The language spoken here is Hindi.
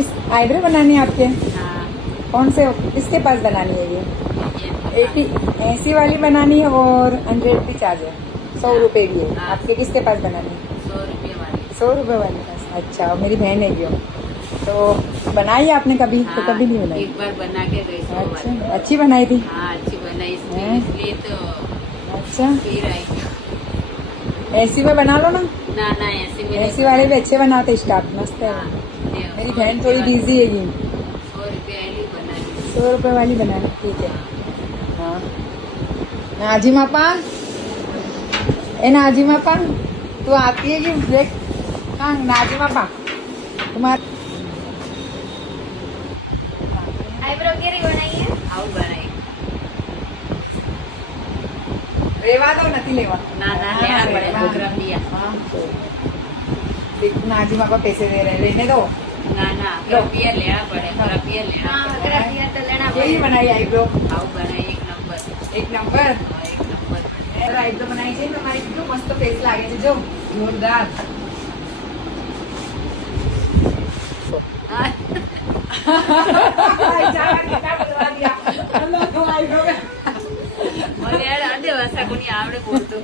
किस आईब्रो बनानी है आपके? हाँ कौन से किसके पास बनानी है ये? ये 80 वाली बनानी है और 100 भी चार्ज है, 100 रुपए भी है। हाँ। आपके किसके पास बनानी है? 100 रुपये वाली 100 रुपए वाली पास। अच्छा, और मेरी बहन है जो, तो बनाई है आपने कभी? तो कभी नहीं बनाई। एक बार बना के गई 100 वाली। अच्छा, अच्छी बनाई थी। हाँ अच्छी बनाई हैं? इसलिए तो अच्छा, फिर आई। ऐसी में बना लो ना। ना ना ऐसे में ऐसी वाले भी अच्छे बनाते स्टाफ, मस्त है। मेरी बहन थोड़ी बिजी है ये। 100 रुपये वाली बनाई। 100 रुपए वाली बनानी, ठीक है। हाँ, नाजी मापा, ए नाजी मापा, तू आती है कि देख? हाँ नाजी मापा, तुम्हारे आईब्रो केरी बनाई है? આવું બનાવી રેવા દો, નથી લેવા। ના ના લેવા પડે રૂપિયા हाँ, तो देख, नाजी मापा पैसे दे रहे हैं, लेने दो। ના ના રૂપિયા લેવા પડે રૂપિયા લેવા हाँ પડે अगर दिया तो लेना यही पड़ेगा। बनाई आईब्रो, આવું બનાવી એક નંબર एक नंबर। હા, એક નંબર આઈબ્રો બનાવી છે તમારી, કેટલું મસ્ત ફેસ લાગે છે, જો જોરદાર। હા, મને યાર આદે ભાષા કોની આવડે બોલતું